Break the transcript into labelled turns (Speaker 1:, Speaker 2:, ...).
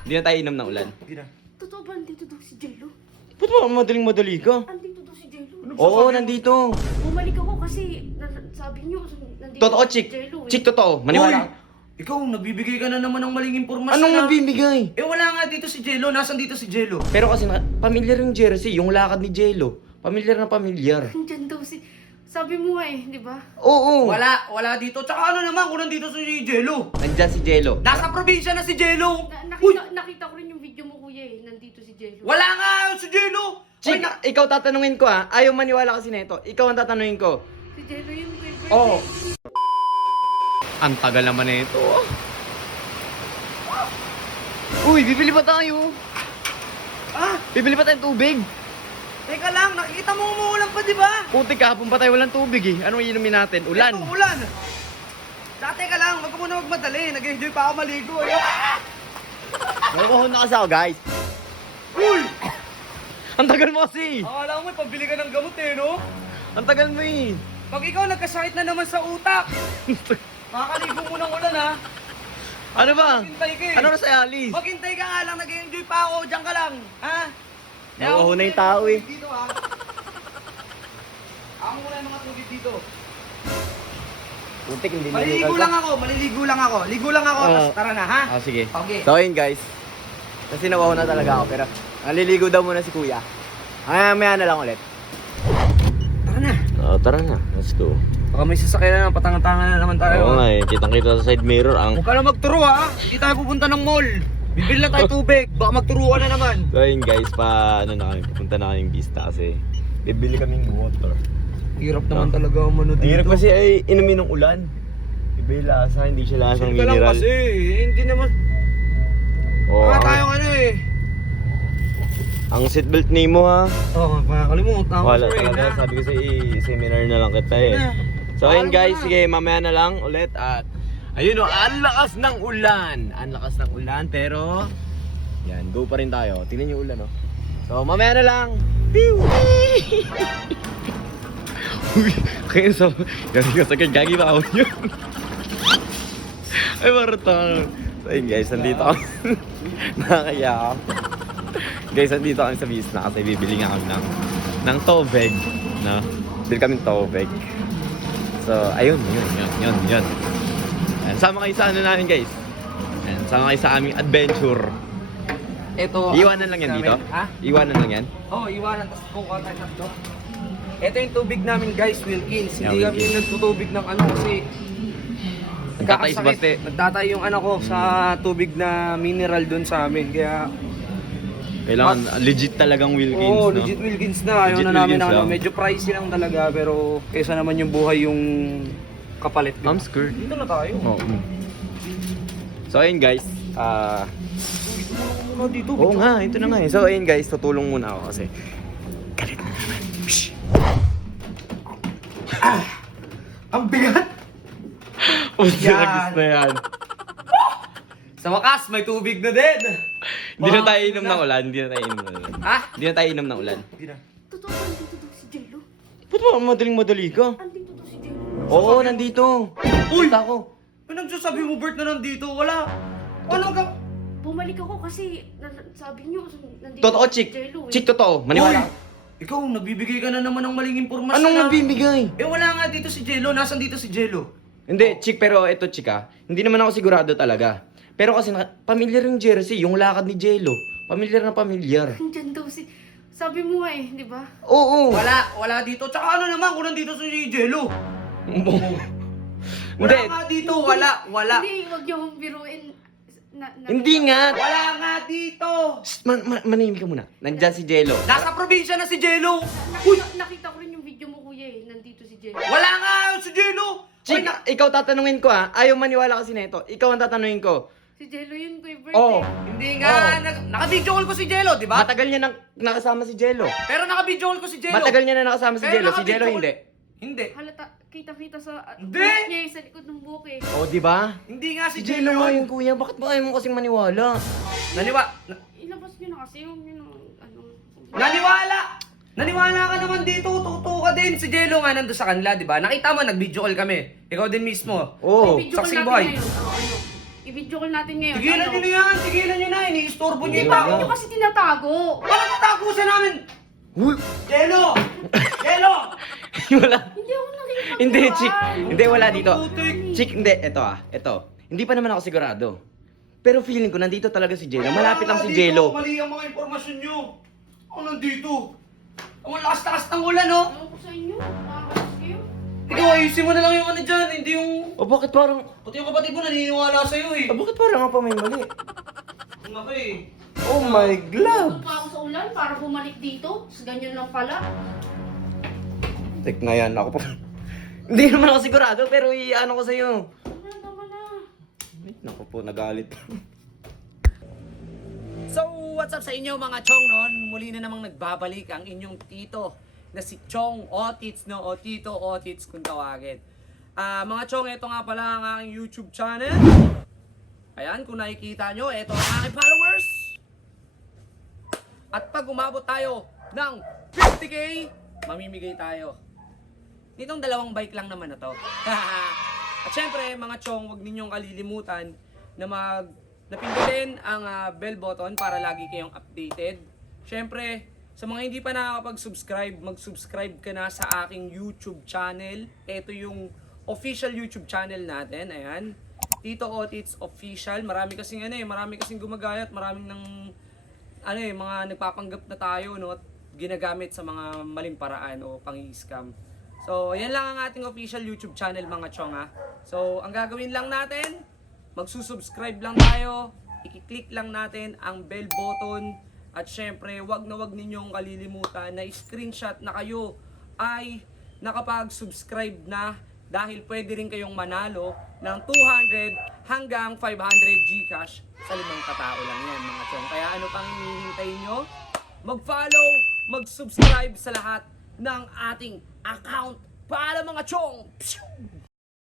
Speaker 1: Hindi na tayo inom ng ulan.
Speaker 2: Hindi na.
Speaker 3: Totoo ba nandito daw si Jello?
Speaker 1: Ba't ba madaling-madali ka?
Speaker 3: Andito daw si Jello.
Speaker 1: Oo, nandito.
Speaker 3: Bumalik ako kasi sabi niyo nandito
Speaker 1: Totoo,
Speaker 3: si
Speaker 1: chick.
Speaker 3: Jello eh.
Speaker 1: Chick, totoo. Maniwala ka.
Speaker 2: Ikaw, nagbibigay ka na naman ng maling impormasyon.
Speaker 1: Anong
Speaker 2: ah.
Speaker 1: nagbibigay?
Speaker 2: Eh wala nga dito si Jello. Nasaan dito si Jello?
Speaker 1: Pero kasi pamilyar yung jersey, yung lakad ni Jello. Pamilyar na pamilyar.
Speaker 3: Nandyan daw si... Sabi mo nga eh, di ba?
Speaker 1: Oo.
Speaker 2: Wala dito. Tsaka ano naman kung nandito si Jello?
Speaker 1: Nandyan si Jello.
Speaker 2: Nasa probinsya na si Jello.
Speaker 3: Nakita ko rin yung video mo kuya eh. Nandito si Jello.
Speaker 2: Wala nga si Jello.
Speaker 1: Chick, ikaw tatanungin ko ha. Ayaw maniwala kasi nito. Ikaw ang tatanungin ko.
Speaker 3: Si Jello yung favorite.
Speaker 1: Oo. Ang tagal naman na ito. Uy, bibili pa tayo.
Speaker 2: Ah,
Speaker 1: Bibili pa tayong tubig.
Speaker 2: teka lang. Nakikita mo umuulan pa, di ba?
Speaker 1: Putik kahapon pa tayo walang tubig eh. Anong inumin natin? Ulan.
Speaker 2: Ito, ulan. Dati ka lang. Wag ka muna magmadali. Nag-enjoy pa ako maligo.
Speaker 1: Nakukuha na kasi ako guys.
Speaker 2: Uy!
Speaker 1: Ang tagal mo kasi.
Speaker 2: Akala mo, pambili ka ng gamot eh, no?
Speaker 1: Ang tagal mo eh.
Speaker 2: Pag ikaw nagkasakit na naman sa utak, makakaligo mo ng ulan, ha?
Speaker 1: Ano ba?
Speaker 2: Maghintay ka eh.
Speaker 1: Ano na sa Alice?
Speaker 2: Maghintay ka nga lang, nag-enjoy pa ako. Diyan ka lang, ha?
Speaker 1: Nakukuha na yung tao eh.
Speaker 2: Dito, ha? Ako muna yung mga tubig dito.
Speaker 1: Putik, hindi
Speaker 2: Maliligo lang ako, maliligo lang ako. Ligo lang ako,
Speaker 1: Oo.
Speaker 2: tapos tara na, ha?
Speaker 1: Ah, sige.
Speaker 2: Okay.
Speaker 1: So yun guys. Kasi nawaw na talaga ako pero naliligo daw muna si kuya. Maya na lang ulit.
Speaker 2: Tara na.
Speaker 1: Tara na. Let's go.
Speaker 2: Baka may sasakyan na, patangan-tangan na naman tayo.
Speaker 1: Oo nga eh. Kitang-kita sa side mirror ang...
Speaker 2: Huwag ka na magturo, ha? Hindi tayo pupunta ng mall. Bibili na tayo tubig. Baka magturo ka na naman.
Speaker 1: So yun guys, ano na kami, pupunta na kaming pista kasi bibili kaming water.
Speaker 2: Hirap naman talaga ang mano dito.
Speaker 1: Ang hirap kasi ay inumin ng ulan. Iba yung lasa, hindi siya lasang
Speaker 2: Chill ka lang
Speaker 1: mineral.
Speaker 2: kasi, hindi naman.
Speaker 1: Oo,
Speaker 2: Baka
Speaker 1: ang,
Speaker 2: tayong ano eh.
Speaker 1: ang seatbelt ni mo ha.
Speaker 2: Oo, makakalimutan ako
Speaker 1: Wala
Speaker 2: sir,
Speaker 1: talaga,
Speaker 2: ha?
Speaker 1: sabi ko sa seminar na lang kita eh.
Speaker 2: Na.
Speaker 1: So ayun
Speaker 2: Paalam
Speaker 1: guys,
Speaker 2: na.
Speaker 1: sige mamaya na lang ulit at ayun o, ang lakas ng ulan. Ang lakas ng ulan pero yan, go pa rin tayo. Tingnan yung ulan o. So mamaya na lang. Pew! Uy, kaya sa... Gagi ka sa gagi ba ako yun? Ay, marata. So ayun guys, nandito ako. Nakakaya ako. Guys, nandito kami sa Visna kasi bibili nga kami ng tubig. No? Bili kami ng tubig. So, ayun, yun. Ayan, sama kayo sa ano namin guys. Ayan, sama kayo sa aming adventure.
Speaker 2: Ito.
Speaker 1: Iwanan lang yan dito?
Speaker 2: Ha?
Speaker 1: Iwanan lang yan?
Speaker 2: Oo, iwanan. Tapos kukuha tayo tatlo. Ito yung tubig namin guys, Wilkins.
Speaker 1: Yeah,
Speaker 2: Hindi kami
Speaker 1: Wilkins.
Speaker 2: nagtutubig ng ano kasi
Speaker 1: Nagtatay sa bate.
Speaker 2: Nagtatay yung ano ko sa tubig na mineral doon sa amin. Kaya
Speaker 1: Kailangan legit talagang Wilkins,
Speaker 2: oo,
Speaker 1: no?
Speaker 2: legit Wilkins na. Ayaw
Speaker 1: Legit
Speaker 2: na namin
Speaker 1: Wilkins
Speaker 2: ng ano.
Speaker 1: lang.
Speaker 2: Medyo pricey lang talaga pero kaysa naman yung buhay yung kapalit.
Speaker 1: I'm scared.
Speaker 2: Dito na tayo.
Speaker 1: Oo. So ayun guys,
Speaker 2: Ano dito?
Speaker 1: oo nga, ito na nga eh. So ayun guys, tutulong muna ako kasi galit na naman. Psh!
Speaker 2: Ang bigat!
Speaker 1: Yan. na yan.
Speaker 2: Sa wakas, may tubig na din!
Speaker 1: Hindi na tayo inom ng ulan, hindi na tayo inom ng ulan.
Speaker 2: Ha?
Speaker 1: Hindi na tayo inom ng ulan.
Speaker 2: Hindi na.
Speaker 3: Totoo ba nandito daw si Jello?
Speaker 1: Ba't ba madaling-madali ka?
Speaker 3: Andito daw si Jello.
Speaker 1: Oo, nandito.
Speaker 2: Uy!
Speaker 1: Punta ako.
Speaker 2: Ano nagsasabi mo, Bert, na nandito? Wala. Ano ka?
Speaker 3: Bumalik ako kasi sabi niyo nandito
Speaker 1: Totoo,
Speaker 3: si
Speaker 1: chick.
Speaker 3: Jello eh.
Speaker 1: Chick, totoo. Maniwala.
Speaker 2: Uy! Ikaw, nagbibigay ka na naman ng maling impormasyon.
Speaker 1: Anong
Speaker 2: ha?
Speaker 1: nagbibigay?
Speaker 2: Eh wala nga dito si Jello. Nasaan dito si Jello?
Speaker 1: Hindi, chick, pero ito, chick ah. Hindi naman ako sigurado talaga. Pero kasi pamilyar yung jersey, yung lakad ni Jello. Pamilyar na pamilyar.
Speaker 3: Nandyan daw si... Sabi mo nga eh, di ba?
Speaker 1: Oo.
Speaker 2: Wala dito. Tsaka ano naman kung nandito si Jello? Wala
Speaker 1: Hindi.
Speaker 2: nga dito. Wala.
Speaker 3: Hindi, huwag niyo akong biruin.
Speaker 1: Hindi nga.
Speaker 2: Wala nga dito.
Speaker 1: Manahimik ka muna. Nandyan si Jello.
Speaker 2: Nasa probinsya na si Jello.
Speaker 3: Nakita ko rin yung video mo kuya eh. Nandito si Jello.
Speaker 2: Wala nga si Jello.
Speaker 1: Chick, ikaw tatanungin ko ha. Ayaw maniwala kasi nito. Ikaw ang tatanungin ko.
Speaker 3: Si Jello yung favorite
Speaker 1: Oo.
Speaker 3: eh.
Speaker 2: Hindi nga. Naka-video call ko si Jello, di ba?
Speaker 1: Matagal niya nakasama si Jello.
Speaker 2: Pero naka-video call ko si Jello.
Speaker 1: Matagal niya na nakasama si
Speaker 2: Pero
Speaker 1: Jello. Si
Speaker 2: naka-video
Speaker 1: Jello
Speaker 2: call-
Speaker 1: hindi.
Speaker 2: Hindi.
Speaker 3: Halata, kita-kita sa
Speaker 2: Hindi!
Speaker 3: buhok niya eh, sa likod ng buhok eh.
Speaker 1: Oh, di ba?
Speaker 2: Hindi nga si
Speaker 1: Si Jello
Speaker 2: Jello
Speaker 1: nga
Speaker 2: yun.
Speaker 1: yung kuya. Bakit ba ayaw mo kasing maniwala?
Speaker 3: Ilabas niyo na kasi yung
Speaker 2: Naniwala ka naman dito, totoo ka din. Si Jello nga nandun sa kanila, di ba? Nakita mo, nag-video call kami. Ikaw din mismo.
Speaker 1: Oo.
Speaker 3: I-video call
Speaker 2: saksing
Speaker 3: natin
Speaker 2: buhay.
Speaker 3: ngayon. I-video call natin ngayon.
Speaker 2: Tigilan nyo na yan, tigilan nyo na. Iniistorbo niyo
Speaker 3: Hindi
Speaker 2: yung
Speaker 3: ba
Speaker 2: tao.
Speaker 3: nyo kasi tinatago?
Speaker 2: Parang tatakusan namin. Jello! Jello!
Speaker 1: Wala.
Speaker 3: Hindi ako nakikipagkuhan.
Speaker 1: Hindi, chick. Hindi, wala dito.
Speaker 2: Putik.
Speaker 1: Chick, hindi. Ito. Hindi pa naman ako sigurado. Pero feeling ko, nandito talaga si Jello. Malapit lang si
Speaker 2: Dito,
Speaker 1: Jello.
Speaker 2: Mali ang mga impormasyon nyo. Ako nandito. Ang lakas-lakas ng ulan, no?
Speaker 3: Ano ko sa inyo? Nakakalas kayo?
Speaker 2: Ikaw, ayusin mo na lang yung ano dyan. Hindi yung...
Speaker 1: O bakit parang...
Speaker 2: Pati yung kapatid mo naniniwala sa'yo eh.
Speaker 1: bakit parang nga pa may mali?
Speaker 2: Ang ako eh.
Speaker 1: Oh my glove!
Speaker 3: Tulog pa ako sa ulan para bumalik dito. Tapos ganyan lang pala.
Speaker 1: Tek na yan, ako pa. Hindi naman ako sigurado, pero i-ano ko sa'yo.
Speaker 3: Tama na.
Speaker 1: Ay, naku po, nagalit.
Speaker 2: So, what's up sa inyo mga chong noon? Muli na namang nagbabalik ang inyong tito na si Chong Otits, no? O Tito Otits kung tawagin. Mga chong, ito nga pala ang aking YouTube channel. Ayan, kung nakikita nyo, ito ang aking followers. At pag umabot tayo ng 50k, mamimigay tayo. Nitong dalawang bike lang naman na to. At syempre, mga chong, huwag ninyong kalilimutan na napindutin ang bell button para lagi kayong updated. Syempre, sa mga hindi pa nakakapag-subscribe, mag-subscribe ka na sa aking YouTube channel. Ito yung official YouTube channel natin. Ayan. Tito Otits Official. Marami kasing gumagayat, maraming mga nagpapanggap na tayo, no, at ginagamit sa mga maling paraan o pang-scam. So, yan lang ang ating official YouTube channel mga chong ha. So, ang gagawin lang natin, magsusubscribe lang tayo, i-click lang natin ang bell button, at syempre, wag na wag ninyong kalilimutan na screenshot na kayo ay nakapag-subscribe na, dahil pwede rin kayong manalo ng 200 hanggang 500 GCash sa 5 katao lang yan mga chong. Kaya ano pang hinihintay nyo? Mag-follow, mag-subscribe sa lahat ng ating account para mga chong! Pshoo!